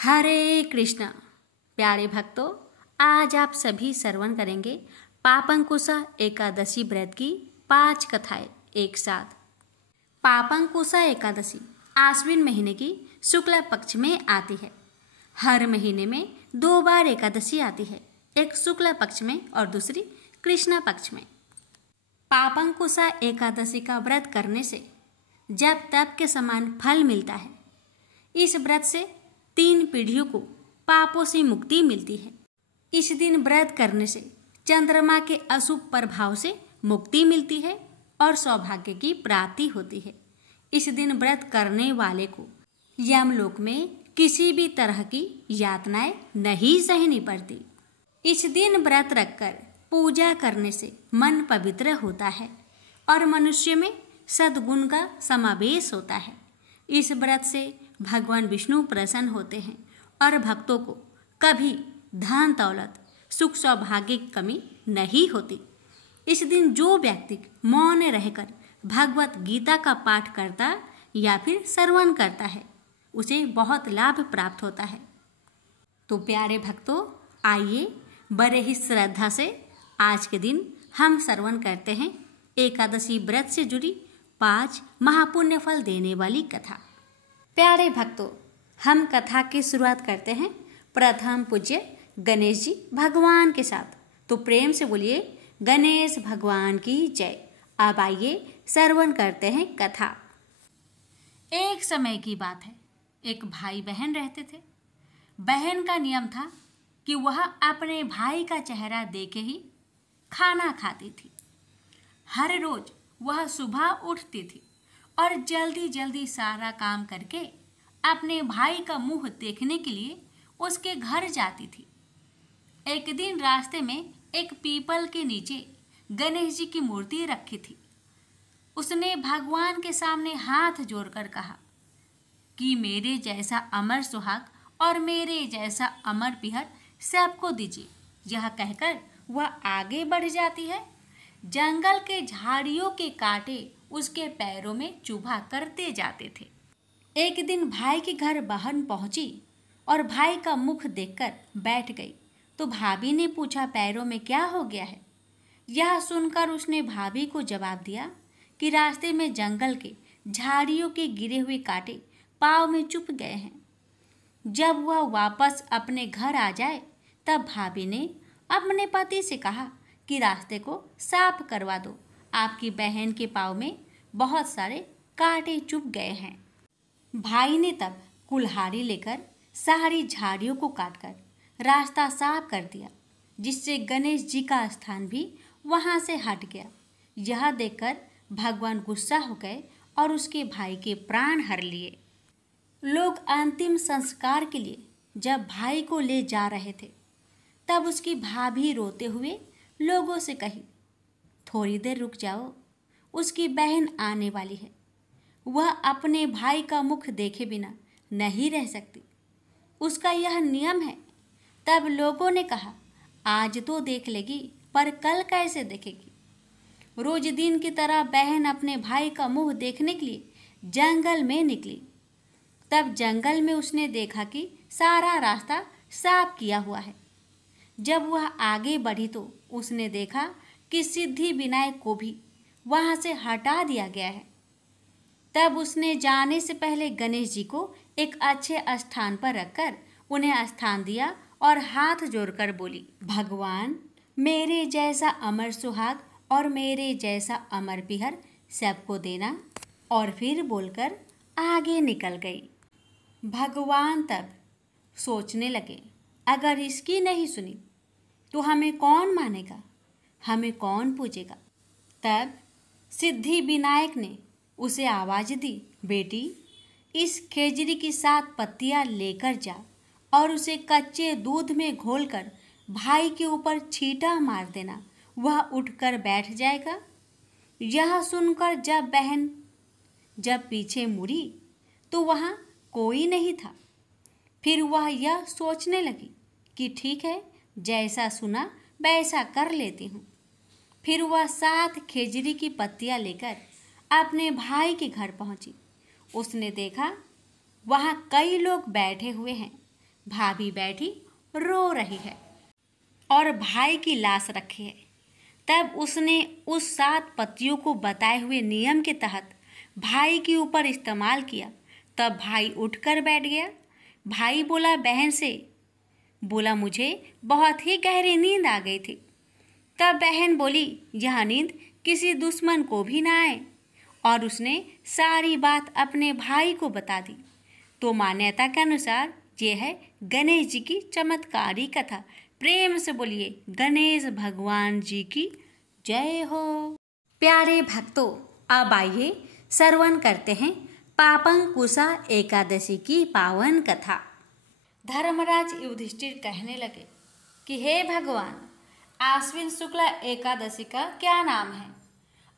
हरे कृष्णा। प्यारे भक्तों, आज आप सभी श्रवण करेंगे पापंकुशा एकादशी व्रत की 5 कथाएं एक साथ। पापंकुशा एकादशी आश्विन महीने की शुक्ल पक्ष में आती है। हर महीने में 2 बार एकादशी आती है, एक शुक्ल पक्ष में और दूसरी कृष्णा पक्ष में। पापंकुशा एकादशी का व्रत करने से जब तप के समान फल मिलता है। इस व्रत से 3 पीढ़ियों को पापों से मुक्ति मिलती है। इस दिन व्रत करने से चंद्रमा के अशुभ प्रभाव से मुक्ति मिलती है और सौभाग्य की प्राप्ति होती है। इस दिन व्रत करने वाले को यमलोक में किसी भी तरह की यातनाएं नहीं सहनी पड़ती। इस दिन व्रत रखकर पूजा करने से मन पवित्र होता है और मनुष्य में सद्गुण का समावेश होता है। इस व्रत से भगवान विष्णु प्रसन्न होते हैं और भक्तों को कभी धन दौलत सुख सौभाग्य की कमी नहीं होती। इस दिन जो व्यक्ति मौन रहकर भगवत गीता का पाठ करता या फिर श्रवण करता है, उसे बहुत लाभ प्राप्त होता है। तो प्यारे भक्तों, आइए बड़े ही श्रद्धा से आज के दिन हम श्रवण करते हैं एकादशी व्रत से जुड़ी 5 महापुण्य फल देने वाली कथा। प्यारे भक्तों, हम कथा की शुरुआत करते हैं प्रथम पूज्य गणेश जी भगवान के साथ। तो प्रेम से बोलिए गणेश भगवान की जय। अब आइए श्रवण करते हैं कथा। एक समय की बात है, एक भाई बहन रहते थे। बहन का नियम था कि वह अपने भाई का चेहरा देखे ही खाना खाती थी। हर रोज वह सुबह उठती थी और जल्दी जल्दी सारा काम करके अपने भाई का मुंह देखने के लिए उसके घर जाती थी। एक दिन रास्ते में एक पीपल के नीचे गणेश जी की मूर्ति रखी थी। उसने भगवान के सामने हाथ जोड़कर कहा कि मेरे जैसा अमर सुहाग और मेरे जैसा अमर पिहर सबको दीजिए। यह कहकर वह आगे बढ़ जाती है। जंगल के झाड़ियों के कांटे उसके पैरों में चुभा करते जाते थे। एक दिन भाई के घर बहन पहुंची और भाई का मुख देखकर बैठ गई। तो भाभी ने पूछा, पैरों में क्या हो गया है? यह सुनकर उसने भाभी को जवाब दिया कि रास्ते में जंगल के झाड़ियों के गिरे हुए कांटे पाँव में चुभ गए हैं। जब वह वापस अपने घर आ जाए तब भाभी ने अपने पति से कहा कि रास्ते को साफ करवा दो, आपकी बहन के पाँव में बहुत सारे कांटे चुभ गए हैं। भाई ने तब कुल्हाड़ी लेकर सारी झाड़ियों को काटकर रास्ता साफ कर दिया, जिससे गणेश जी का स्थान भी वहां से हट गया। यह देखकर भगवान गुस्सा हो गए और उसके भाई के प्राण हर लिए। लोग अंतिम संस्कार के लिए जब भाई को ले जा रहे थे तब उसकी भाभी रोते हुए लोगों से कही, थोड़ी देर रुक जाओ, उसकी बहन आने वाली है। वह अपने भाई का मुख देखे बिना नहीं रह सकती, उसका यह नियम है। तब लोगों ने कहा, आज तो देख लेगी पर कल कैसे देखेगी? रोज दिन की तरह बहन अपने भाई का मुंह देखने के लिए जंगल में निकली। तब जंगल में उसने देखा कि सारा रास्ता साफ किया हुआ है। जब वह आगे बढ़ी तो उसने देखा कि सिद्धि विनायक को भी वहां से हटा दिया गया है। तब उसने जाने से पहले गणेश जी को एक अच्छे स्थान पर रखकर उन्हें स्थान दिया और हाथ जोड़कर बोली, भगवान मेरे जैसा अमर सुहाग और मेरे जैसा अमर पिहर सबको देना। और फिर बोलकर आगे निकल गई। भगवान तब सोचने लगे, अगर इसकी नहीं सुनी तो हमें कौन मानेगा, हमें कौन पूजेगा? तब सिद्धि विनायक ने उसे आवाज दी, बेटी इस खेजड़ी की 7 पत्तियां लेकर जा और उसे कच्चे दूध में घोलकर भाई के ऊपर छींटा मार देना, वह उठकर बैठ जाएगा। यह सुनकर जब पीछे मुड़ी तो वहाँ कोई नहीं था। फिर वह यह सोचने लगी कि ठीक है, जैसा सुना वैसा कर लेती हूँ। फिर वह 7 खेजड़ी की पत्तियां लेकर अपने भाई के घर पहुंची। उसने देखा वहाँ कई लोग बैठे हुए हैं। भाभी बैठी रो रही है और भाई की लाश रखी है। तब उसने उस 7 पतियों को बताए हुए नियम के तहत भाई के ऊपर इस्तेमाल किया। तब भाई उठकर बैठ गया। भाई बोला बहन से, बोला मुझे बहुत ही गहरी नींद आ गई थी। तब बहन बोली यह नींद किसी दुश्मन को भी ना आए, और उसने सारी बात अपने भाई को बता दी। तो मान्यता के अनुसार ये है गणेश जी की चमत्कारी कथा। प्रेम से बोलिए गणेश भगवान जी की जय हो। प्यारे भक्तों, अब आइए श्रवण करते हैं पापंकुशा एकादशी की पावन कथा। धर्मराज युधिष्ठिर कहने लगे कि हे भगवान, आश्विन शुक्ला एकादशी का क्या नाम है?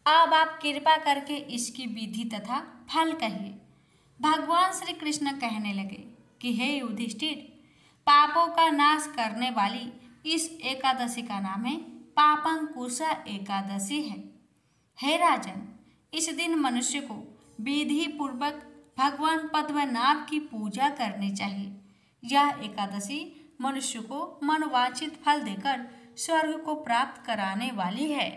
अब आप कृपा करके इसकी विधि तथा फल कहिए। भगवान श्री कृष्ण कहने लगे कि हे युधिष्ठिर, पापों का नाश करने वाली इस एकादशी का नाम है पापंकुशा एकादशी है। हे राजन, इस दिन मनुष्य को विधि पूर्वक भगवान पद्मनाभ की पूजा करनी चाहिए। यह एकादशी मनुष्य को मनोवांछित फल देकर स्वर्ग को प्राप्त कराने वाली है।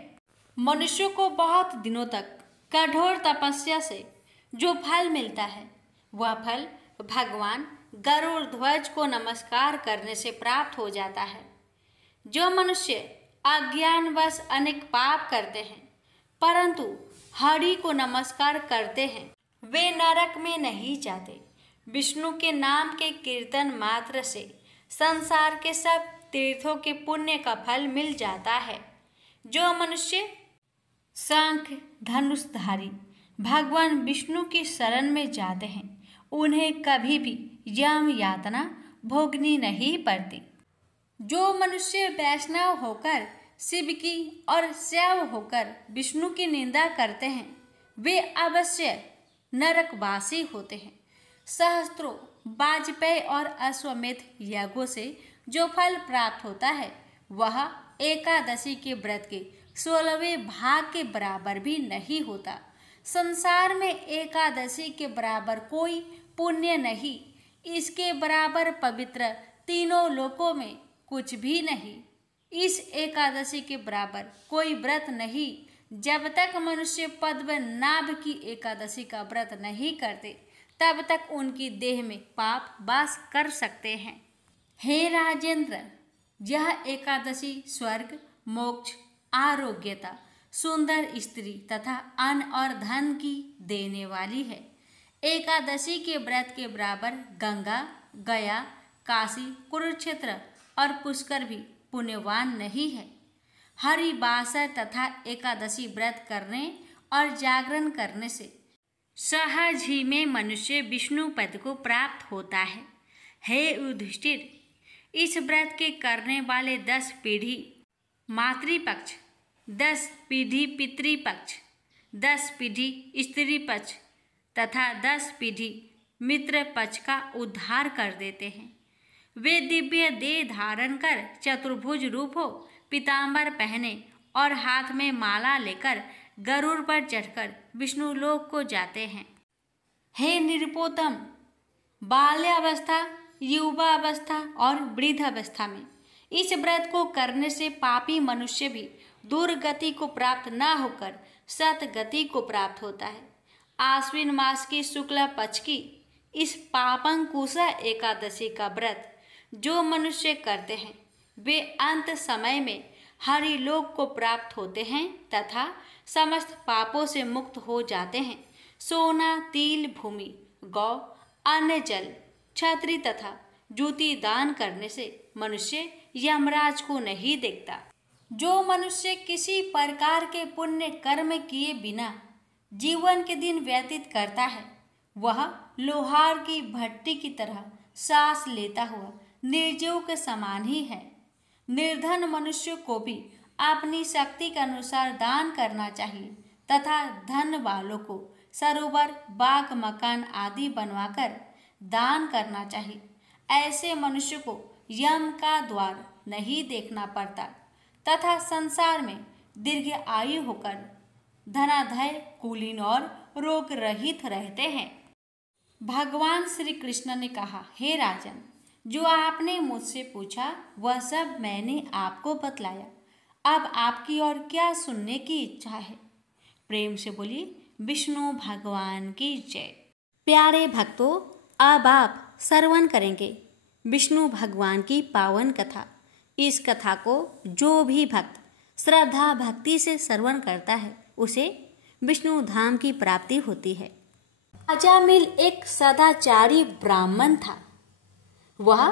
मनुष्य को बहुत दिनों तक कठोर तपस्या से जो फल मिलता है, वह फल भगवान गरुड़ ध्वज को नमस्कार करने से प्राप्त हो जाता है। जो मनुष्य अज्ञानवश अनेक पाप करते हैं परंतु हरि को नमस्कार करते हैं, वे नरक में नहीं जाते। विष्णु के नाम के कीर्तन मात्र से संसार के सब तीर्थों के पुण्य का फल मिल जाता है। जो मनुष्य शंख धनुषधारी भगवान विष्णु की शरण में जाते हैं, उन्हें कभी भी यम यातना भोगनी नहीं पड़ती। जो मनुष्य वैष्णव होकर शिव की और शैव होकर विष्णु की निंदा करते हैं, वे अवश्य नरकवासी होते हैं। सहस्त्रों वाजपेयी और अश्वमेध यज्ञों से जो फल प्राप्त होता है, वह एकादशी के व्रत के 16वें भाग के बराबर भी नहीं होता। संसार में एकादशी के बराबर कोई पुण्य नहीं, इसके बराबर पवित्र तीनों लोकों में कुछ भी नहीं। इस एकादशी के बराबर कोई व्रत नहीं। जब तक मनुष्य पद्मनाभ की एकादशी का व्रत नहीं करते, तब तक उनकी देह में पाप वास कर सकते हैं। हे राजेंद्र, यह एकादशी स्वर्ग, मोक्ष, आरोग्यता, सुंदर स्त्री तथा अन्न और धन की देने वाली है। एकादशी के व्रत के बराबर गंगा, गया, काशी, कुरुक्षेत्र और पुष्कर भी पुण्यवान नहीं है। हरिवासर तथा एकादशी व्रत करने और जागरण करने से सहज ही में मनुष्य विष्णु पद को प्राप्त होता है। हे युधिष्ठिर, इस व्रत के करने वाले 10 पीढ़ी मातृपक्ष, 10 पीढ़ी पितृपक्ष, 10 पीढ़ी स्त्री पक्ष तथा 10 पीढ़ी मित्र पक्ष का उद्धार कर देते हैं। वे दिव्य देह धारण कर चतुर्भुज रूप हो, पीताम्बर पहने और हाथ में माला लेकर गरुड़ पर चढ़कर विष्णु लोक को जाते हैं। हे निरुपोतम, बाल्यावस्था, युवावस्था और वृद्धावस्था में इस व्रत को करने से पापी मनुष्य भी दुर्गति को प्राप्त न होकर सतगति को प्राप्त होता है। आश्विन मास की शुक्ला पक्ष की इस पापंकुशा एकादशी का व्रत जो मनुष्य करते हैं, वे अंत समय में हरिलोक को प्राप्त होते हैं तथा समस्त पापों से मुक्त हो जाते हैं। सोना, तिल, भूमि, गौ, अन्न, जल, छत्री तथा जूती दान करने से मनुष्य यमराज को नहीं देखता। जो मनुष्य किसी प्रकार के पुण्य कर्म किए बिना जीवन के दिन व्यतीत करता है, वह लोहार की भट्टी की तरह सांस लेता हुआ निर्जीव के समान ही है। निर्धन मनुष्य को भी अपनी शक्ति के अनुसार दान करना चाहिए तथा धन वालों को सरोवर, बाग, मकान आदि बनवाकर दान करना चाहिए। ऐसे मनुष्य को यम का द्वार नहीं देखना पड़ता तथा संसार में दीर्घ आयु होकर धनाढ्य, कुलीन और रोग रहित रहते हैं। भगवान श्री कृष्ण ने कहा, हे राजन, जो आपने मुझसे पूछा वह सब मैंने आपको बतलाया। अब आपकी और क्या सुनने की इच्छा है? प्रेम से बोली विष्णु भगवान की जय। प्यारे भक्तों, अब आप श्रवण करेंगे विष्णु भगवान की पावन कथा। इस कथा को जो भी भक्त श्रद्धा भक्ति से श्रवण करता है उसे विष्णु धाम की प्राप्ति होती है। अजामिल एक सदाचारी ब्राह्मण था। वह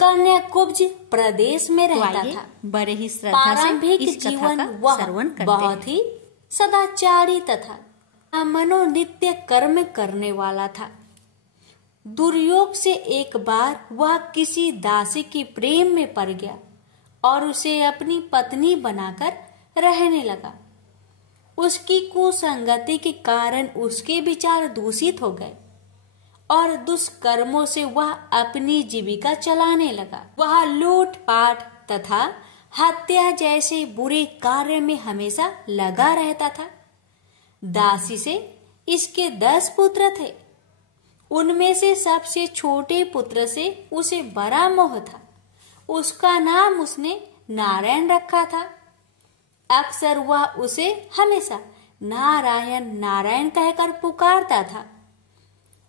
कन्याकुब्ज प्रदेश में रहता था। बड़े ही श्रद्धा से इस कथा का श्रवण करते हैं। बहुत ही सदाचारी तथा मनोनित्य कर्म करने वाला था। दुर्योग से एक बार वह किसी दासी के प्रेम में पड़ गया और उसे अपनी पत्नी बनाकर रहने लगा। उसकी कुसंगति के कारण उसके विचार दूषित हो गए और दुष्कर्मों से वह अपनी जीविका चलाने लगा। वह लूटपाट तथा हत्या जैसे बुरे कार्य में हमेशा लगा रहता था। दासी से इसके 10 पुत्र थे। उनमें से सबसे छोटे पुत्र से उसे बड़ा मोह था। उसका नाम उसने नारायण रखा था। अक्सर वह उसे हमेशा नारायण नारायण कहकर पुकारता था।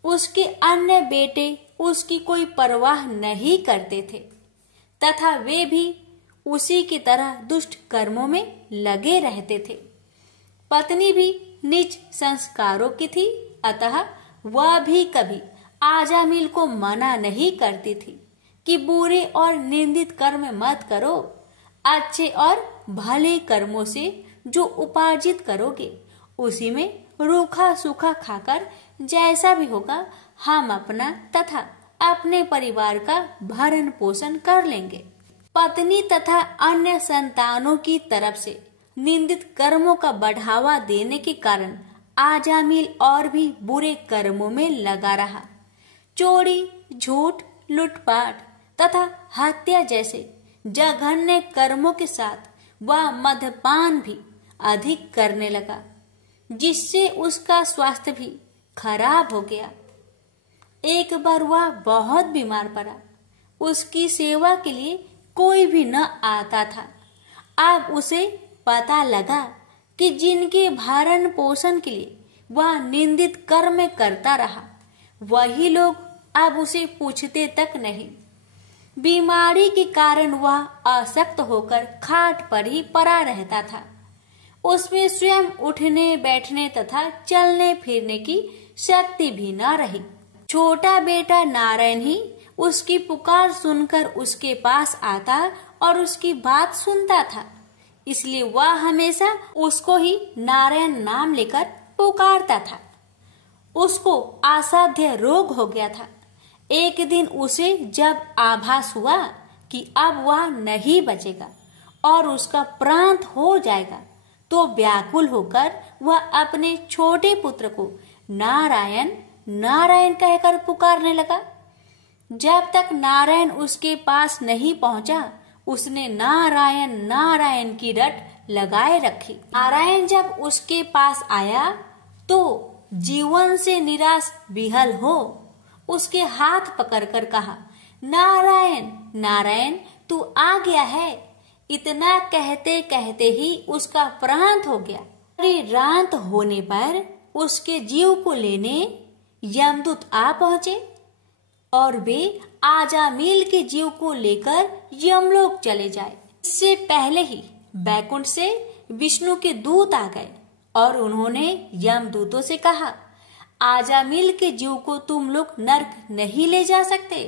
उसके अन्य बेटे उसकी कोई परवाह नहीं करते थे तथा वे भी उसी की तरह दुष्ट कर्मों में लगे रहते थे। पत्नी भी नीच संस्कारों की थी, अतः वह भी कभी आजामिल को मना नहीं करती थी कि बुरे और निंदित कर्म मत करो। अच्छे और भले कर्मों से जो उपार्जित करोगे उसी में रूखा सूखा खाकर जैसा भी होगा हम अपना तथा अपने परिवार का भरण पोषण कर लेंगे। पत्नी तथा अन्य संतानों की तरफ से निंदित कर्मों का बढ़ावा देने के कारण आजामिल और भी बुरे कर्मों में लगा रहा। चोरी, झूठ, लूटपाट तथा हत्या जैसे जघन्य कर्मों के साथ वह मद्यपान भी अधिक करने लगा, जिससे उसका स्वास्थ्य भी खराब हो गया। एक बार वह बहुत बीमार पड़ा। उसकी सेवा के लिए कोई भी न आता था। अब उसे पता लगा कि जिनके भरण पोषण के लिए वह निंदित कर्म करता रहा, वही लोग अब उसे पूछते तक नहीं। बीमारी के कारण वह अशक्त होकर खाट पर ही पड़ा रहता था। उसमें स्वयं उठने बैठने तथा चलने फिरने की शक्ति भी न रही। छोटा बेटा नारायण ही उसकी पुकार सुनकर उसके पास आता और उसकी बात सुनता था, इसलिए वह हमेशा उसको ही नारायण नाम लेकर पुकारता था। उसको असाध्य रोग हो गया था। एक दिन उसे जब आभास हुआ कि अब वह नहीं बचेगा और उसका प्राण हो जाएगा, तो व्याकुल होकर वह अपने छोटे पुत्र को नारायण नारायण कहकर पुकारने लगा। जब तक नारायण उसके पास नहीं पहुंचा, उसने नारायण नारायण की रट लगाए रखी। नारायण जब उसके पास आया तो जीवन से निराश विहल हो उसके हाथ पकड़कर कहा, नारायण नारायण तू आ गया है। इतना कहते कहते ही उसका प्राण हो गया। रात होने पर उसके जीव को लेने यमदूत आ पहुंचे और वे आजामिल के जीव को लेकर यमलोक चले जाए। इससे पहले ही बैकुंठ से विष्णु के दूत आ गए और उन्होंने यमदूतों से कहा, आजामिल के जीव को तुम लोग नरक नहीं ले जा सकते।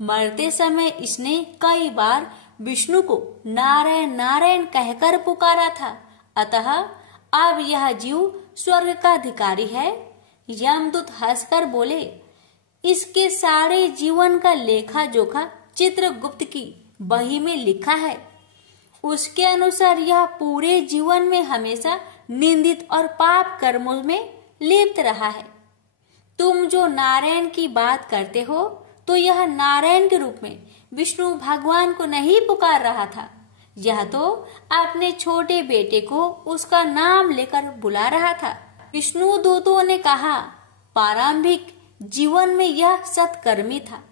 मरते समय इसने कई बार विष्णु को नारायण नारायण कहकर पुकारा था, अतः अब यह जीव स्वर्ग का अधिकारी है। यमदूत हंसकर बोले, इसके सारे जीवन का लेखा जोखा चित्रगुप्त की बही में लिखा है। उसके अनुसार यह पूरे जीवन में हमेशा निंदित और पाप कर्मों में लिप्त रहा है। तुम जो नारायण की बात करते हो, तो यह नारायण के रूप में विष्णु भगवान को नहीं पुकार रहा था। यह तो अपने छोटे बेटे को उसका नाम लेकर बुला रहा था। विष्णु दूतों ने कहा, प्रारंभिक जीवन में यह सत्कर्मी था,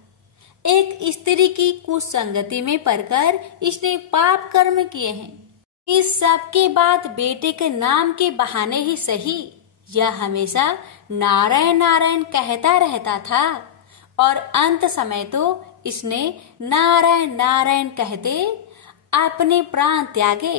एक स्त्री की कुसंगति में पड़कर इसने पाप कर्म किए हैं। इस सब के बाद बेटे के नाम के बहाने ही सही यह हमेशा नारायण नारायण कहता रहता था और अंत समय तो इसने नारायण नारायण कहते अपने प्राण त्यागे।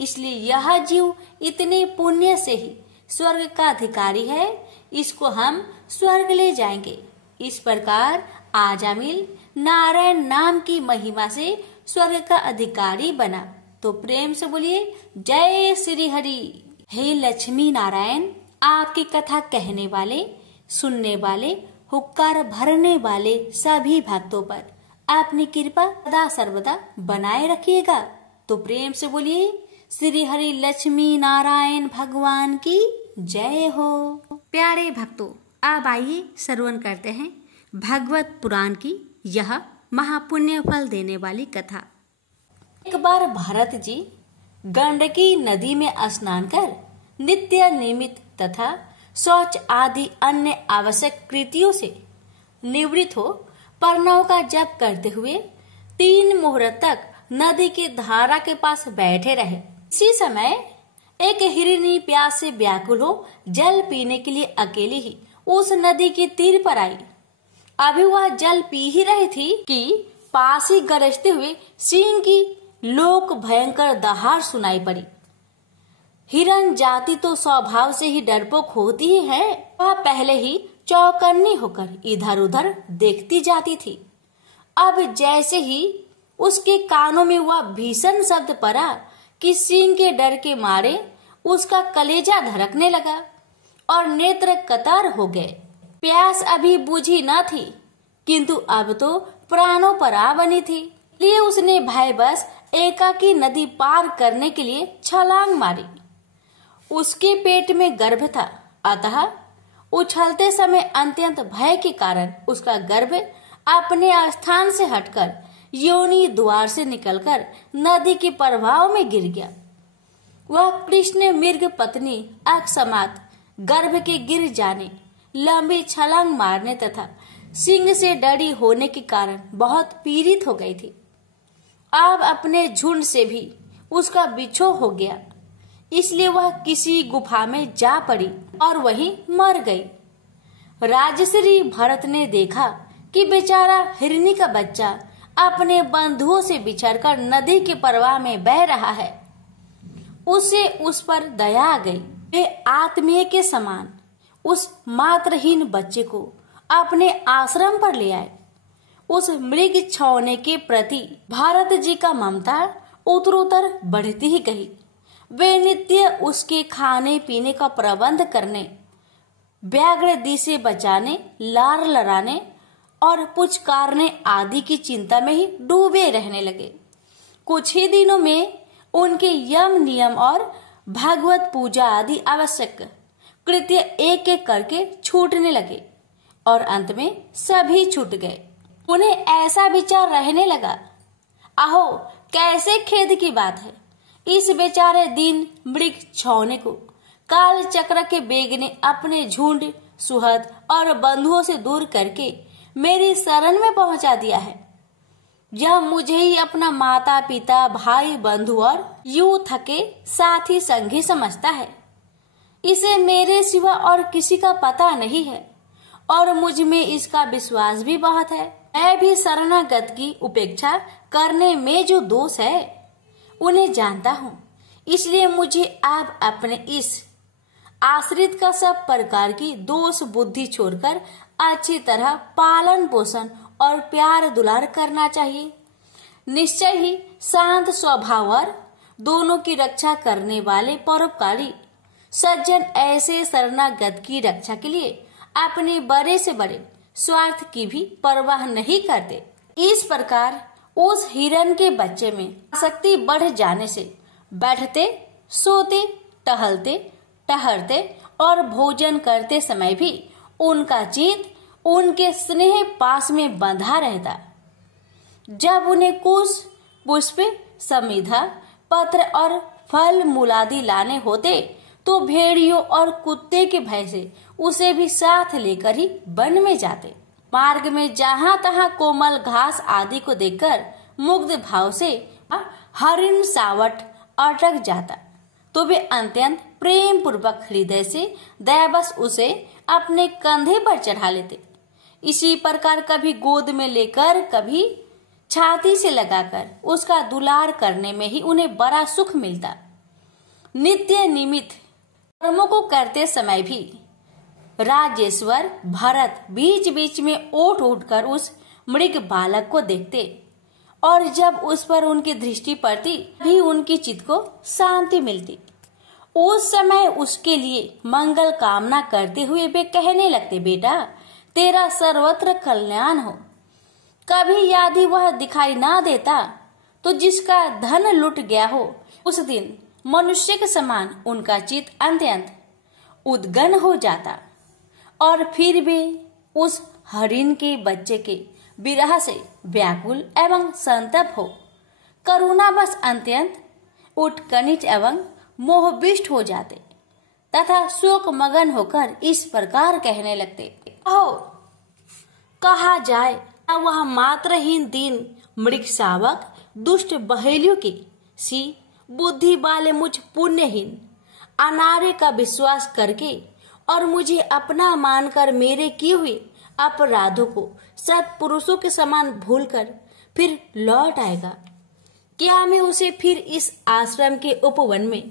इसलिए यह जीव इतने पुण्य से ही स्वर्ग का अधिकारी है, इसको हम स्वर्ग ले जाएंगे। इस प्रकार आजामिल नारायण नाम की महिमा से स्वर्ग का अधिकारी बना। तो प्रेम से बोलिए जय श्री हरि। हे लक्ष्मी नारायण, आपकी कथा कहने वाले, सुनने वाले, हुक्कार भरने वाले सभी भक्तों पर अपनी कृपा सदा सर्वदा बनाए रखिएगा। तो प्रेम से बोलिए श्री हरि लक्ष्मी नारायण भगवान की जय हो। प्यारे भक्तों, अब आइए श्रवण करते हैं भागवत पुराण की यह महापुण्य फल देने वाली कथा। एक बार भरत जी गंडकी नदी में स्नान कर नित्य नियमित तथा शौच आदि अन्य आवश्यक कृतियों से निवृत्त हो पर्णव का जप करते हुए 3 मुहूर्त तक नदी की धारा के पास बैठे रहे। इसी समय एक हिरनी प्यास से व्याकुल हो जल पीने के लिए अकेली ही उस नदी के तीर पर आई। अभी वह जल पी ही रही थी कि पास ही गरजते हुए सिंह की लोक भयंकर दहाड़ सुनाई पड़ी। हिरण जाति तो स्वभाव से ही डरपोक होती ही है। वह पहले ही चौकन्नी होकर इधर उधर देखती जाती थी। अब जैसे ही उसके कानों में वह भीषण शब्द पड़ा कि सिंह के डर के मारे उसका कलेजा धड़कने लगा और नेत्र कतार हो गए। प्यास अभी बुझी न थी, किंतु अब तो प्राणों पर आ बनी थी। इसलिए उसने भयवश एकाकी नदी पार करने के लिए छलांग मारी। उसके पेट में गर्भ था, अतः उछलते समय अत्यंत भय के कारण उसका गर्भ अपने स्थान से हटकर योनि द्वार से निकलकर नदी के प्रवाह में गिर गया। वह कृष्ण मृग पत्नी अकस्मात गर्भ के गिर जाने, लंबी छलांग मारने तथा सिंह से डरी होने के कारण बहुत पीड़ित हो गई थी। अब अपने झुंड से भी उसका बिछोह हो गया, इसलिए वह किसी गुफा में जा पड़ी और वहीं मर गई। राजश्री भरत ने देखा कि बेचारा हिरनी का बच्चा अपने बंधुओं से बिछड़कर नदी के प्रवाह में बह रहा है। उसे उस पर दया आ गई। वे आत्मीय के समान उस मात्रहीन बच्चे को अपने आश्रम पर ले आए। उस मृग छौने के प्रति भारत जी का ममता उत्तरोत्तर बढ़ती ही गई। वे नित्य उसके खाने पीने का प्रबंध करने, व्याघ्र दी से बचाने, लार लड़ाने और पुचकारने आदि की चिंता में ही डूबे रहने लगे। कुछ ही दिनों में उनके यम नियम और भागवत पूजा आदि आवश्यक कृत्य एक एक करके छूटने लगे और अंत में सभी छूट गए। उन्हें ऐसा विचार रहने लगा, आहो कैसे खेद की बात है, इस बेचारे दीन मृग छौने को काल चक्र के बेग ने अपने झुंड, सुहद और बंधुओं से दूर करके मेरी शरण में पहुंचा दिया है। यह मुझे ही अपना माता पिता, भाई, बंधु और यूं थके साथी संगी समझता है। इसे मेरे सिवा और किसी का पता नहीं है और मुझ में इसका विश्वास भी बहुत है। मैं भी शरणागत की उपेक्षा करने में जो दोष है उन्हें जानता हूँ, इसलिए मुझे आप अपने इस आश्रित का सब प्रकार की दोष बुद्धि छोड़कर अच्छी तरह पालन पोषण और प्यार दुलार करना चाहिए। निश्चय ही शांत स्वभाव और दोनों की रक्षा करने वाले परोपकारी सज्जन ऐसे शरणागत की रक्षा के लिए अपने बड़े से बड़े स्वार्थ की भी परवाह नहीं करते। इस प्रकार उस हिरण के बच्चे में आसक्ति बढ़ जाने से बैठते, सोते, टहलते, टहरते और भोजन करते समय भी उनका चित्त उनके स्नेह पास में बंधा रहता। जब उन्हें कुश, पुष्प, समिधा, पत्र और फल मूलादि लाने होते तो भेड़ियों और कुत्ते के भय से उसे भी साथ लेकर ही वन में जाते। मार्ग में जहाँ तहाँ कोमल घास आदि को देखकर मुग्ध भाव से हरिण सावट अटक जाता, तो वे अत्यंत प्रेम पूर्वक हृदय से दयावश उसे अपने कंधे पर चढ़ा लेते। इसी प्रकार कभी गोद में लेकर, कभी छाती से लगाकर उसका दुलार करने में ही उन्हें बड़ा सुख मिलता। नित्य निमित्त कर्मों को करते समय भी राजेश्वर भरत बीच बीच में ओट उठकर उस मृग बालक को देखते, और जब उस पर उनकी दृष्टि पड़ती भी उनकी चित्त को शांति मिलती। उस समय उसके लिए मंगल कामना करते हुए वे कहने लगते, बेटा तेरा सर्वत्र कल्याण हो। कभी यदि वह दिखाई ना देता तो जिसका धन लुट गया हो, उस दिन मनुष्य के समान उनका चित्त अत्यंत उद्गन हो जाता, और फिर वे उस हरिण के बच्चे के विरह से व्याकुल एवं संतप्त हो करुणावश अत्यंत उत्कंठित एवं मोहविष्ट हो जाते तथा शोक मगन होकर इस प्रकार कहने लगते, हो कहा जाए वह मात्रहीन दीन मृग शावक दुष्ट बहेलियों की सी बुद्धि वाले मुझ पुण्यहीन अनार्य का विश्वास करके और मुझे अपना मानकर मेरे किए हुए अपराधों को सत्पुरुषों के समान भूलकर फिर लौट आएगा। क्या मैं उसे फिर इस आश्रम के उपवन में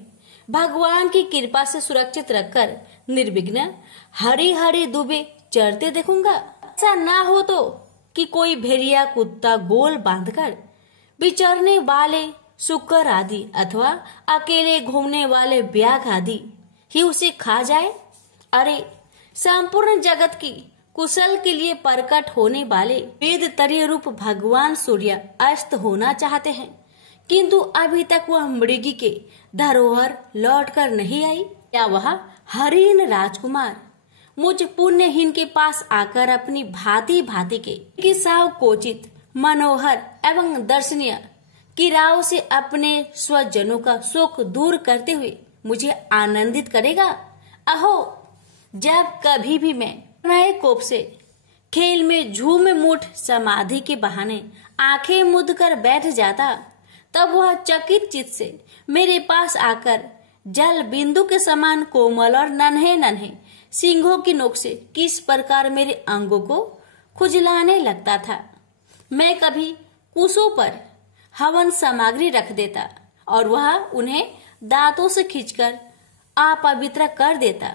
भगवान की कृपा से सुरक्षित रखकर निर्विघ्न हरे हरे दुबे चरते देखूंगा? ऐसा ना हो तो कि कोई भेड़िया कुत्ता गोल बांधकर विचरने वाले शुकर आदि अथवा अकेले घूमने वाले व्याघ आदि ही उसे खा जाए। अरे संपूर्ण जगत की कुशल के लिए प्रकट होने वाले वेद तरीय रूप भगवान सूर्य अस्त होना चाहते हैं, किंतु अभी तक वह मृगी के धरोहर लौटकर नहीं आई। क्या वह हरिण राजकुमार मुझ पुण्यहीन के पास आकर अपनी भांति भांति के साव कोचित मनोहर एवं दर्शनीय किराओं से अपने स्वजनों का शोक दूर करते हुए मुझे आनंदित करेगा? अहो, जब कभी भी मैं नए कोप से खेल में झूम मुठ समाधि के बहाने आंखें मूंद कर बैठ जाता, तब वह चकित चित्त से मेरे पास आकर जल बिंदु के समान कोमल और नन्हे नन्हे सिंघों की नोक से किस प्रकार मेरे अंगों को खुजलाने लगता था। मैं कभी कुशों पर हवन सामग्री रख देता और वह उन्हें दांतों से खींचकर अपवित्र कर देता,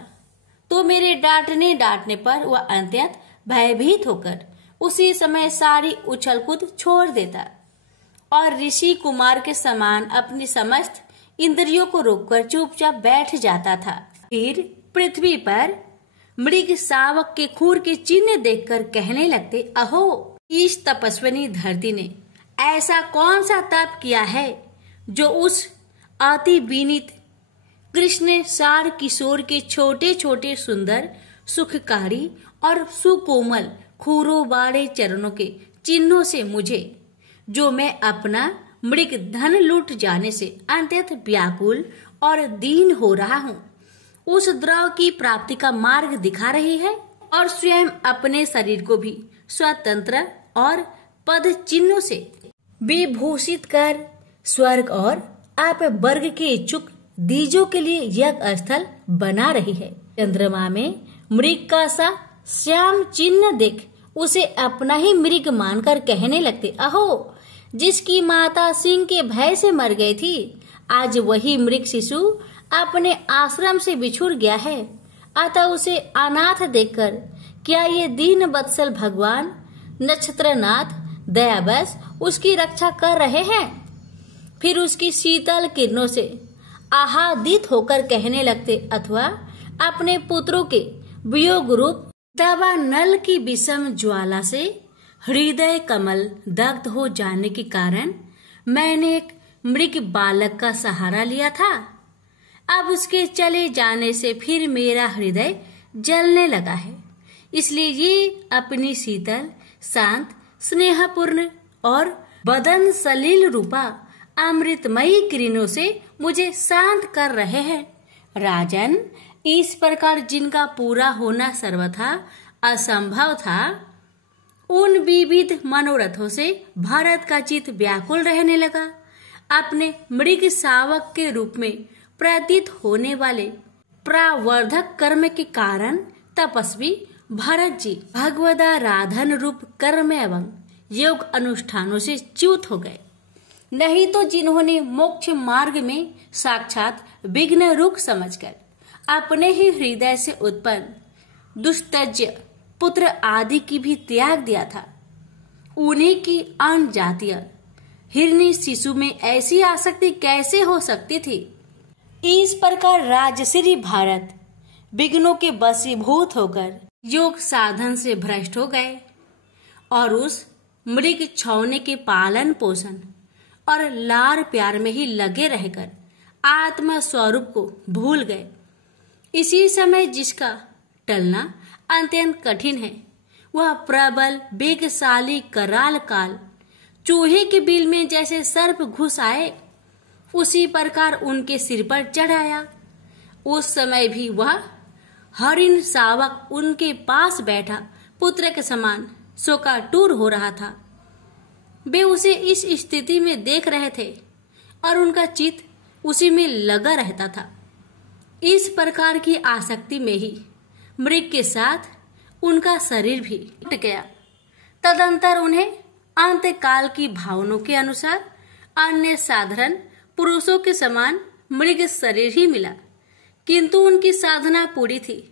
तो मेरे डांटने पर वह अत्यंत भयभीत होकर उसी समय सारी उछल कूद छोड़ देता और ऋषि कुमार के समान अपनी समस्त इंद्रियों को रोककर चुपचाप बैठ जाता था। फिर पृथ्वी पर मृग शावक के खूर के चिन्ह देखकर कहने लगते, अहो, इस तपस्विनी धरती ने ऐसा कौन सा तप किया है जो उस अति विनीत कृष्ण सार किशोर के छोटे छोटे सुंदर सुखकारी और सुकोमल खूरों वाले चरणों के चिन्हों से मुझे, जो मैं अपना मृग धन लूट जाने से अत्यंत व्याकुल और दीन हो रहा हूँ, उस द्रव की प्राप्ति का मार्ग दिखा रही है और स्वयं अपने शरीर को भी स्वतंत्र और पद चिन्हों से विभूषित कर स्वर्ग और आप वर्ग के इच्छुक दीजों के लिए यज्ञ स्थल बना रही है। चंद्रमा में मृग का सा श्याम चिन्ह देख उसे अपना ही मृग मानकर कहने लगते, अहो, जिसकी माता सिंह के भय से मर गई थी, आज वही मृग शिशु अपने आश्रम से बिछुड़ गया है। अतः उसे अनाथ देखकर क्या ये दीन वत्सल भगवान नक्षत्रनाथ दयावश उसकी रक्षा कर रहे हैं? फिर उसकी शीतल किरणों से आहादित होकर कहने लगते, अथवा अपने पुत्रों के वियोग रूप दवा नल की विषम ज्वाला से हृदय कमल दग्ध हो जाने के कारण मैंने एक मृग बालक का सहारा लिया था। अब उसके चले जाने से फिर मेरा हृदय जलने लगा है। इसलिए ये अपनी शीतल, शांत, स्नेहपूर्ण और बदन सलील रूपा अमृतमयी किरणों से मुझे शांत कर रहे हैं। राजन, इस प्रकार जिनका पूरा होना सर्वथा असंभव था, उन विविध मनोरथों से भरत का चित्त व्याकुल रहने लगा। अपने मृग शावक के रूप में प्रतीत होने वाले प्रावर्धक कर्म के कारण तपस्वी भरत जी भगवदाराधन रूप कर्म एवं योग अनुष्ठानों से च्युत हो गए। नहीं तो जिन्होंने मोक्ष मार्ग में साक्षात विघ्न रूप समझकर अपने ही हृदय से उत्पन्न दुस्तज्य पुत्र आदि की भी त्याग दिया था, उन्हीं की अन्य जातीय हिरणी शिशु में ऐसी आसक्ति कैसे हो सकती थी। इस प्रकार राजश्री भारत विघ्नों के वशीभूत होकर योग साधन से भ्रष्ट हो गए और उस मृग छौने के पालन पोषण और लार प्यार में ही लगे रहकर आत्मा स्वरूप को भूल गए। इसी समय जिसका टलना अत्यंत कठिन है, वह प्रबल वेगशाली कराल काल चूहे के बिल में जैसे सर्प घुस आए, उसी प्रकार उनके सिर पर चढ़ आया। उस समय भी वह हरिण शावक उनके पास बैठा पुत्र के समान शोकातुर हो रहा था। वे उसे इस स्थिति में देख रहे थे और उनका चित्त उसी में लगा रहता था। इस प्रकार की आसक्ति में ही मृग के साथ उनका शरीर भी टूट गया। तदंतर उन्हें अंतकाल की भावनाओं के अनुसार अन्य साधारण पुरुषों के समान मृग शरीर ही मिला, किंतु उनकी साधना पूरी थी।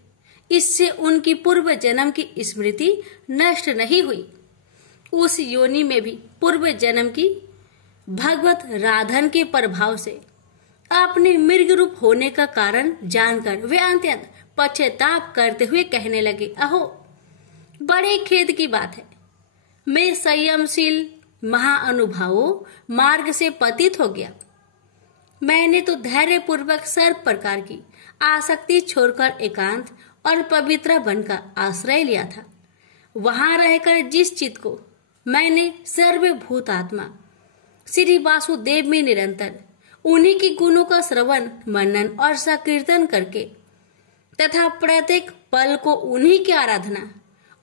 इससे उनकी पूर्व जन्म की स्मृति नष्ट नहीं हुई। उस योनि में भी पूर्व जन्म की भगवत राधन के प्रभाव से अपने मृग रूप होने का कारण जानकर वे अत्यंत पश्चाताप करते हुए कहने लगे, अहो बड़े खेद की बात है, मैं संयमशील महाअनुभावों मार्ग से पतित हो गया। मैंने तो धैर्य पूर्वक सर्व प्रकार की आसक्ति छोड़कर एकांत और पवित्र वन का आश्रय लिया था। वहां रहकर जिस चित्त को मैंने सर्वभूत आत्मा श्री वासुदेव में निरंतर उन्हीं के गुणों का श्रवण मनन और संकीर्तन करके तथा प्रत्येक पल को उन्हीं की आराधना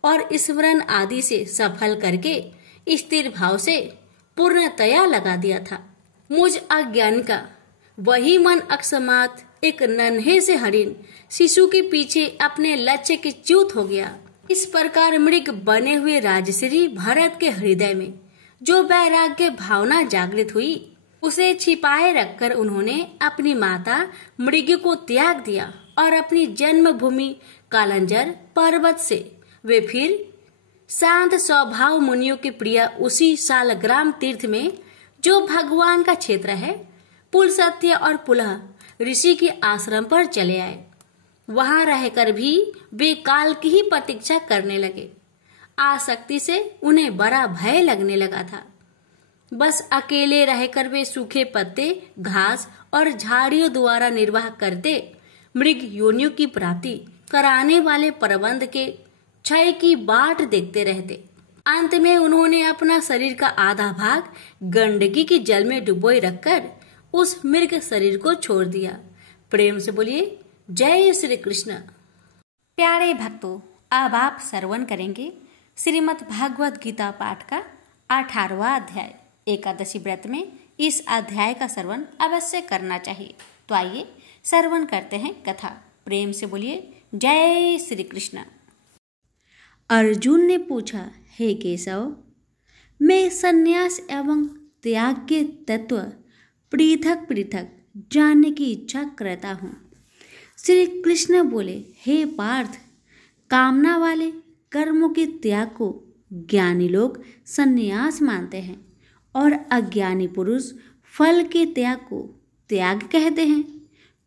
और स्मरण आदि से सफल करके स्थिर भाव से पूर्णतया लगा दिया था, मुझ अज्ञान का वही मन अकस्मात एक नन्हे से हरिण शिशु के पीछे अपने लक्ष्य के च्युत हो गया। इस प्रकार मृग बने हुए राजश्री भरत के हृदय में जो वैराग्य भावना जागृत हुई, उसे छिपाए रखकर उन्होंने अपनी माता मृग को त्याग दिया और अपनी जन्मभूमि कालंजर पर्वत से वे फिर शांत स्वभाव मुनियों के प्रिय उसी सालग्राम तीर्थ में, जो भगवान का क्षेत्र है, पुलस्त्य और पुलह ऋषि के आश्रम पर चले आए। वहां रहकर भी वे काल की ही प्रतीक्षा करने लगे। आसक्ति से उन्हें बड़ा भय लगने लगा था। बस अकेले रहकर वे सूखे पत्ते, घास और झाड़ियों द्वारा निर्वाह करते मृग योनियों की प्राप्ति कराने वाले प्रबंध के क्षय की बाट देखते रहते। अंत में उन्होंने अपना शरीर का आधा भाग गंडकी के जल में डुबोए रखकर उस मृग शरीर को छोड़ दिया। प्रेम से बोलिए जय श्री कृष्ण। प्यारे भक्तों, अब आप श्रवण करेंगे श्रीमद् भागवत गीता पाठ का 18वां अध्याय। एकादशी व्रत में इस अध्याय का श्रवण अवश्य करना चाहिए। तो आइए श्रवण करते हैं कथा। प्रेम से बोलिए जय श्री कृष्ण। अर्जुन ने पूछा, हे केशव, मैं संन्यास एवं त्याग के तत्व पृथक पृथक जानने की इच्छा करता हूँ। श्री कृष्ण बोले, हे पार्थ, कामना वाले कर्मों के त्याग को ज्ञानी लोग संन्यास मानते हैं और अज्ञानी पुरुष फल के त्याग को त्याग कहते हैं।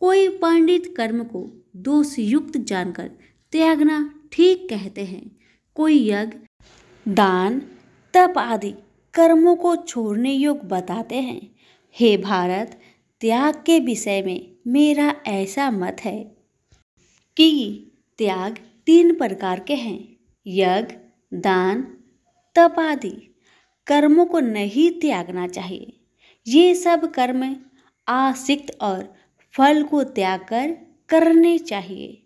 कोई पंडित कर्म को दोष युक्त जानकर त्यागना ठीक कहते हैं। कोई यज्ञ, दान, तप आदि कर्मों को छोड़ने योग्य बताते हैं। हे भारत, त्याग के विषय में मेरा ऐसा मत है कि त्याग 3 प्रकार के हैं। यज्ञ, दान, तप आदि कर्मों को नहीं त्यागना चाहिए। ये सब कर्म आसक्त और फल को त्याग कर करने चाहिए।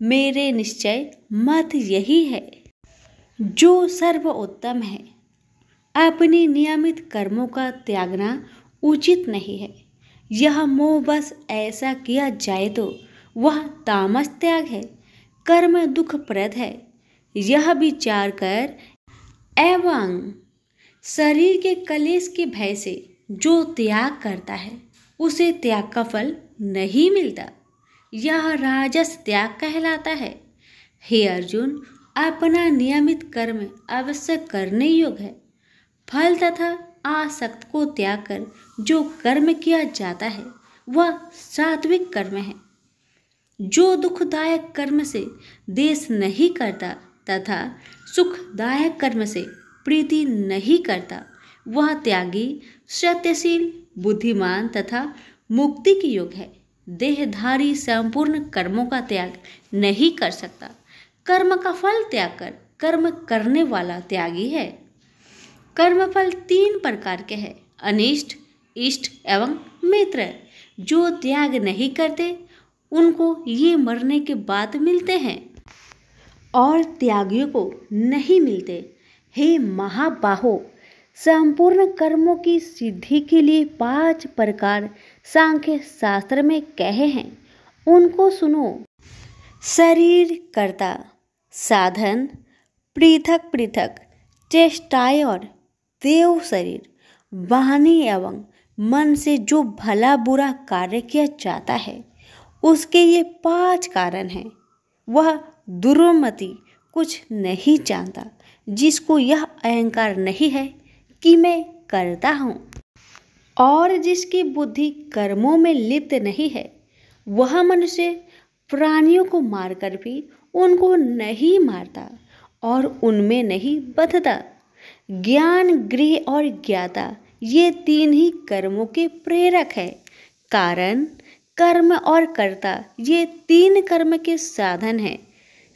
मेरे निश्चय मत यही है। जो सर्वोत्तम है। अपने नियमित कर्मों का त्यागना उचित नहीं है। यह मोह बस ऐसा किया जाए तो वह तामस त्याग है। कर्म दुखप्रद है, यह विचार कर एवं शरीर के कलेश के भय से जो त्याग करता है उसे त्याग का फल नहीं मिलता। यह राजस त्याग कहलाता है। हे अर्जुन, अपना नियमित कर्म अवश्य करने योग्य है। फल तथा आसक्त को त्याग कर जो कर्म किया जाता है वह सात्विक कर्म है। जो दुखदायक कर्म से देश नहीं करता तथा सुखदायक कर्म से प्रीति नहीं करता वह त्यागी, सत्यशील, बुद्धिमान तथा मुक्ति के योग्य है। देहधारी संपूर्ण कर्मों का त्याग नहीं कर सकता। कर्म का फल त्याग कर कर्म करने वाला त्यागी है। कर्मफल 3 प्रकार के हैं, अनिष्ट, इष्ट एवं मित्र। जो त्याग नहीं करते उनको ये मरने के बाद मिलते हैं और त्यागियों को नहीं मिलते। हे महाबाहो, संपूर्ण कर्मों की सिद्धि के लिए 5 प्रकार सांख्य शास्त्र में कहे हैं, उनको सुनो। शरीर कर्ता, साधन, पृथक पृथक चेष्टाएं और देव शरीर, वाणी एवं मन से जो भला बुरा कार्य किया जाता है उसके ये 5 कारण हैं। वह दुर्मति कुछ नहीं जानता जिसको यह अहंकार नहीं है कि मैं करता हूँ, और जिसकी बुद्धि कर्मों में लिप्त नहीं है। वह मनुष्य प्राणियों को मारकर भी उनको नहीं मारता और उनमें नहीं बंधता। ज्ञान, गृह और ज्ञाता ये 3 ही कर्मों के प्रेरक है। कारण, कर्म और कर्ता ये 3 कर्म के साधन हैं।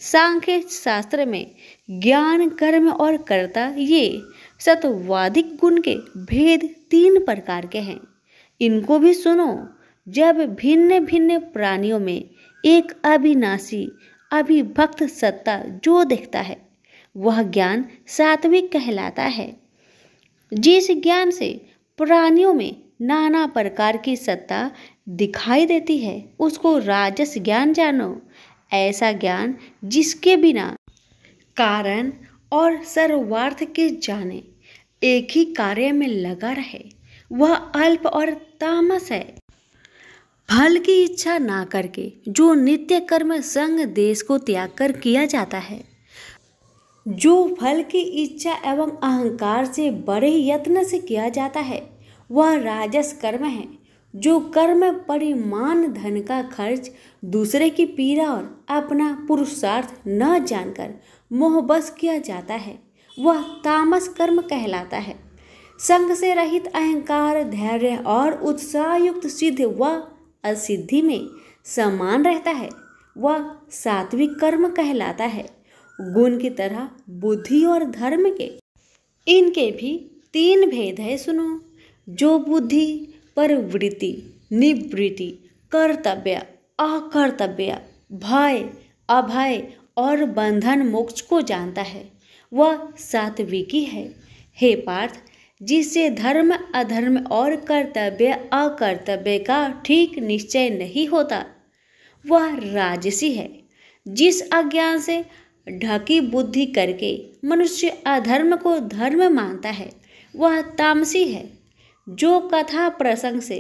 सांख्य शास्त्र में ज्ञान, कर्म और कर्ता ये सत्वाधिक गुण के भेद 3 प्रकार के हैं। इनको भी सुनो। जब भिन्न भिन्न प्राणियों में एक अविनाशी अविभक्त सत्ता जो दिखता है वह ज्ञान सात्विक कहलाता है। जिस ज्ञान से प्राणियों में नाना प्रकार की सत्ता दिखाई देती है उसको राजस ज्ञान जानो। ऐसा ज्ञान जिसके बिना कारण और सर्वार्थ के जाने एक ही कार्य में लगा रहे वह अल्प और तामस है। फल की इच्छा ना करके जो नित्य कर्म संग देश को त्याग कर किया जाता है, जो फल की इच्छा एवं अहंकार से बड़े यत्न से किया जाता है वह राजस कर्म है। जो कर्म परिमाण धन का खर्च दूसरे की पीड़ा और अपना पुरुषार्थ न जानकर मोहबस किया जाता है वह तामस कर्म कहलाता है। संग से रहित अहंकार, धैर्य और उत्साह युक्त सिद्ध व असिद्धि में समान रहता है वह सात्विक कर्म कहलाता है। गुण की तरह बुद्धि और धर्म के इनके भी 3 भेद है, सुनो। जो बुद्धि प्रवृत्ति, निवृत्ति, कर्तव्य, अकर्तव्य, भय, अभय और बंधन मोक्ष को जानता है वह सात्विकी है। हे पार्थ, जिससे धर्म अधर्म और कर्तव्य अकर्तव्य का ठीक निश्चय नहीं होता वह राजसी है। जिस अज्ञान से ढकी बुद्धि करके मनुष्य अधर्म को धर्म मानता है वह तामसी है। जो कथा प्रसंग से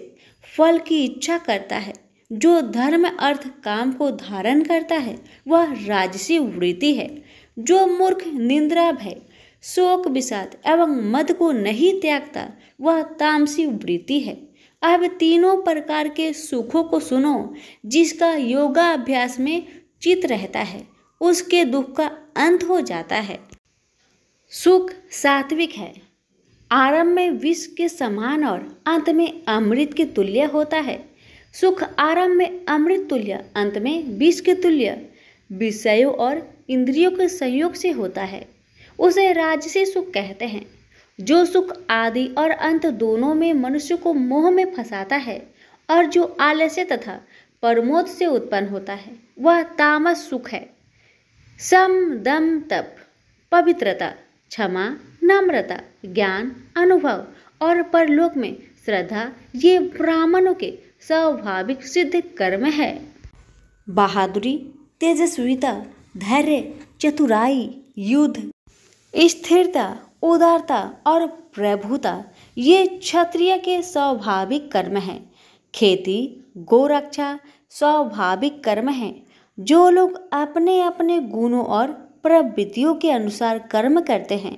फल की इच्छा करता है, जो धर्म अर्थ काम को धारण करता है वह राजसी वृत्ति है। जो मूर्ख निंद्रा, भय, शोक, विषाद एवं मद को नहीं त्यागता वह तामसी वृत्ति है। अब 3 प्रकार के सुखों को सुनो। जिसका योगाभ्यास में चित रहता है उसके दुख का अंत हो जाता है। सुख सात्विक है, आरंभ में विष के समान और अंत में अमृत के तुल्य होता है। सुख आरंभ में अमृत तुल्य, अंत में विष के तुल्य विषयों और इंद्रियों के संयोग से होता है, उसे राजसी सुख कहते हैं। जो सुख आदि और अंत दोनों में मनुष्य को मोह में फंसाता है और जो आलस्य तथा प्रमोद से उत्पन्न होता है वह तामस सुख है। सम, दम, तप, पवित्रता, क्षमा, नम्रता, ज्ञान, अनुभव और परलोक में श्रद्धा ये ब्राह्मणों के स्वाभाविक सिद्ध कर्म है। बहादुरी, तेजस्विता, धैर्य, चतुराई, युद्ध, स्थिरता, उदारता और प्रभुता ये क्षत्रिय के स्वाभाविक कर्म हैं। खेती, गोरक्षा स्वाभाविक कर्म हैं। जो लोग अपने अपने गुणों और प्रवृत्तियों के अनुसार कर्म करते हैं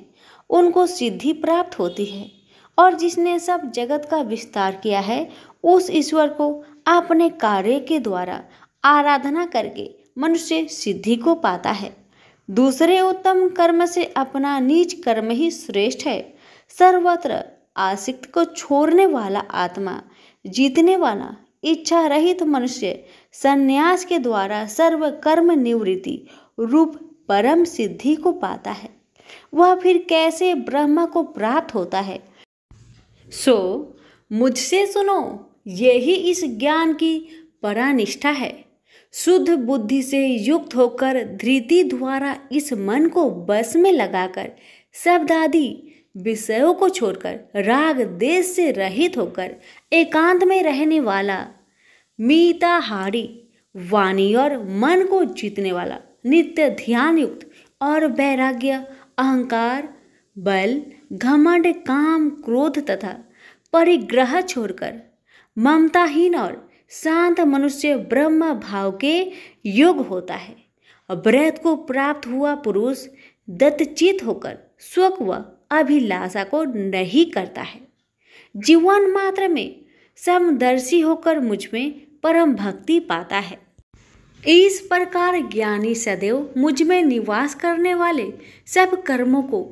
उनको सिद्धि प्राप्त होती है, और जिसने सब जगत का विस्तार किया है उस ईश्वर को अपने कार्य के द्वारा आराधना करके मनुष्य सिद्धि को पाता है। दूसरे उत्तम कर्म से अपना नीच कर्म ही श्रेष्ठ है। सर्वत्र आसक्ति को छोड़ने वाला आत्मा जीतने वाला इच्छा रहित मनुष्य संन्यास के द्वारा सर्व कर्म निवृत्ति रूप परम सिद्धि को पाता है। वह फिर कैसे ब्रह्म को प्राप्त होता है? सो मुझसे सुनो, यही इस ज्ञान की परानिष्ठा है। शुद्ध बुद्धि से युक्त होकर धृति द्वारा इस मन को बस में लगाकर शब्द आदि विषयों को छोड़कर राग देश से रहित होकर एकांत में रहने वाला, मिताहारी, वाणी और मन को जीतने वाला, नित्य ध्यान युक्त और वैराग्य, अहंकार, बल, घमंड, काम, क्रोध तथा परिग्रह छोड़कर ममताहीन और शांत मनुष्य ब्रह्म भाव के योग होता है। ब्रह्म को प्राप्त हुआ पुरुष दत्तचित होकर सुख व अभिलाषा को नहीं करता है। जीवन मात्र में समदर्शी होकर मुझ में परम भक्ति पाता है। इस प्रकार ज्ञानी सदैव मुझ में निवास करने वाले सब कर्मों को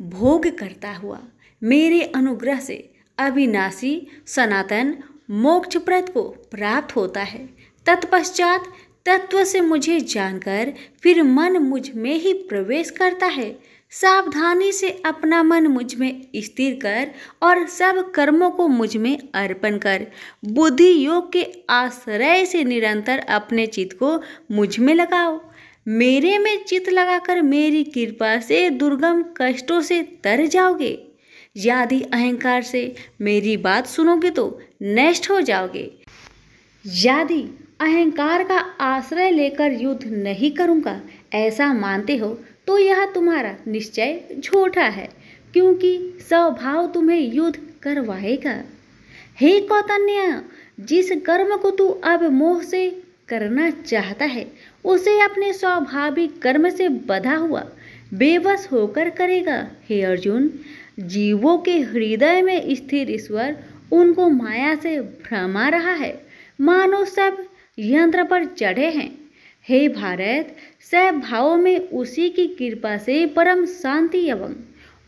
भोग करता हुआ मेरे अनुग्रह से अविनाशी सनातन मोक्षप्रद को प्राप्त होता है। तत्पश्चात तत्व से मुझे जानकर फिर मन मुझ में ही प्रवेश करता है। सावधानी से अपना मन मुझ में स्थिर कर और सब कर्मों को मुझ में अर्पण कर बुद्धि योग के आश्रय से निरंतर अपने चित्त को मुझ में लगाओ। मेरे में चित्त लगाकर मेरी कृपा से दुर्गम कष्टों से तर जाओगे। यदि अहंकार से मेरी बात सुनोगे तो नष्ट हो जाओगे। यदि अहंकार का आश्रय लेकर युद्ध नहीं करूँगा ऐसा मानते हो तो यह तुम्हारा निश्चय झूठा है, क्योंकि स्वभाव तुम्हें युद्ध करवाएगा। हे कौतन्य, जिस कर्म को तू अब मोह से करना चाहता है उसे अपने स्वाभाविक कर्म से बंधा हुआ बेबस होकर करेगा। हे अर्जुन, जीवों के हृदय में स्थिर ईश्वर उनको माया से भ्रमा रहा है, मानो सब यंत्र पर चढ़े हैं। हे भारत, सब भावों में उसी की कृपा से परम शांति एवं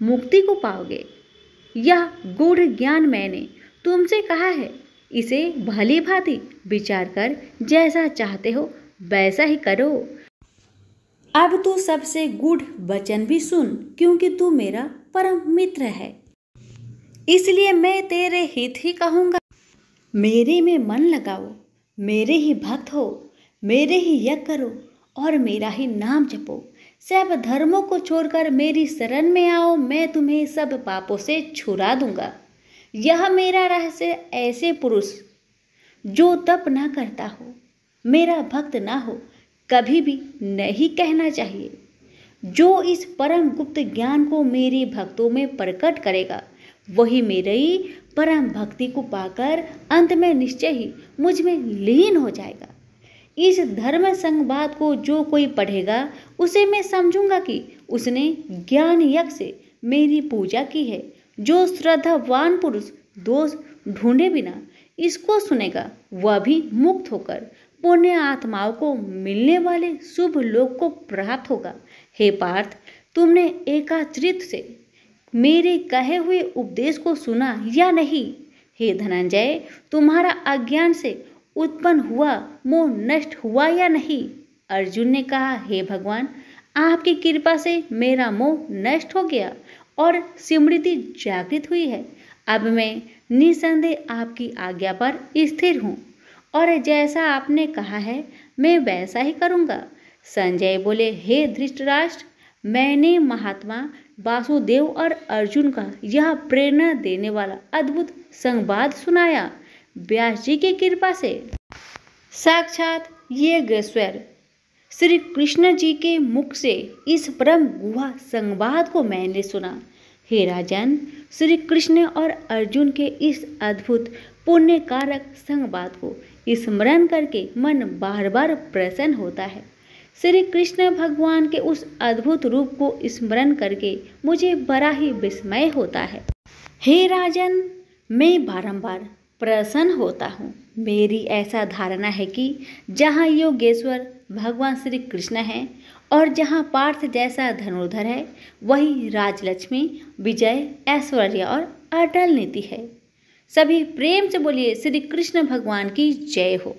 मुक्ति को पाओगे। यह गूढ़ ज्ञान मैंने तुमसे कहा है, इसे भली भांति विचार कर जैसा चाहते हो वैसा ही करो। अब तू सबसे गूढ़ वचन भी सुन, क्योंकि तू मेरा परम मित्र है, इसलिए मैं तेरे हित ही कहूँगा। मेरे में मन लगाओ, मेरे ही भक्त हो, मेरे ही यज्ञ करो और मेरा ही नाम जपो। सब धर्मों को छोड़कर मेरी शरण में आओ, मैं तुम्हें सब पापों से छुड़ा दूंगा। यह मेरा रहस्य ऐसे पुरुष जो तप ना करता हो, मेरा भक्त ना हो, कभी भी नहीं कहना चाहिए। जो इस परम गुप्त ज्ञान को मेरे भक्तों में प्रकट करेगा वही मेरी परम भक्ति को पाकर अंत में निश्चय ही मुझ में लीन हो जाएगा। इस धर्म संवाद को जो कोई पढ़ेगा उसे मैं समझूंगा कि उसने ज्ञान यज्ञ से मेरी पूजा की है। जो श्रद्धावान पुरुष दोष ढूंढे बिना इसको सुनेगा वह भी मुक्त होकर पुण्य आत्माओं को मिलने वाले शुभ लोक को प्राप्त होगा। हे पार्थ, तुमने एकाग्रचित्त से मेरे कहे हुए उपदेश को सुना या नहीं? हे धनंजय, तुम्हारा अज्ञान से उत्पन्न हुआ मोह नष्ट हुआ या नहीं? अर्जुन ने कहा, हे भगवान, आपकी कृपा से मेरा मोह नष्ट हो गया और स्मृति जागृत हुई है। अब मैं निसंदेह आपकी आज्ञा पर स्थिर हूँ और जैसा आपने कहा है मैं वैसा ही करूँगा। संजय बोले, हे धृतराष्ट्र, मैंने महात्मा वासुदेव और अर्जुन का यह प्रेरणा देने वाला अद्भुत संवाद सुनाया व्यास जी की कृपा से। साक्षात योगेश्वर श्री कृष्ण जी के मुख से इस परम गुहा संवाद को मैंने सुना। हे राजन, श्री कृष्ण और अर्जुन के इस अद्भुत पुण्य कारक संवाद को स्मरण करके मन बार बार प्रसन्न होता है। श्री कृष्ण भगवान के उस अद्भुत रूप को स्मरण करके मुझे बड़ा ही विस्मय होता है। हे राजन, मैं बारंबार प्रसन्न होता हूँ। मेरी ऐसा धारणा है कि जहाँ योगेश्वर भगवान श्री कृष्ण हैं और जहाँ पार्थ जैसा धनुर्धर है, वही राजलक्ष्मी, विजय, ऐश्वर्य और अटल नीति है। सभी प्रेम से बोलिए श्री कृष्ण भगवान की जय हो।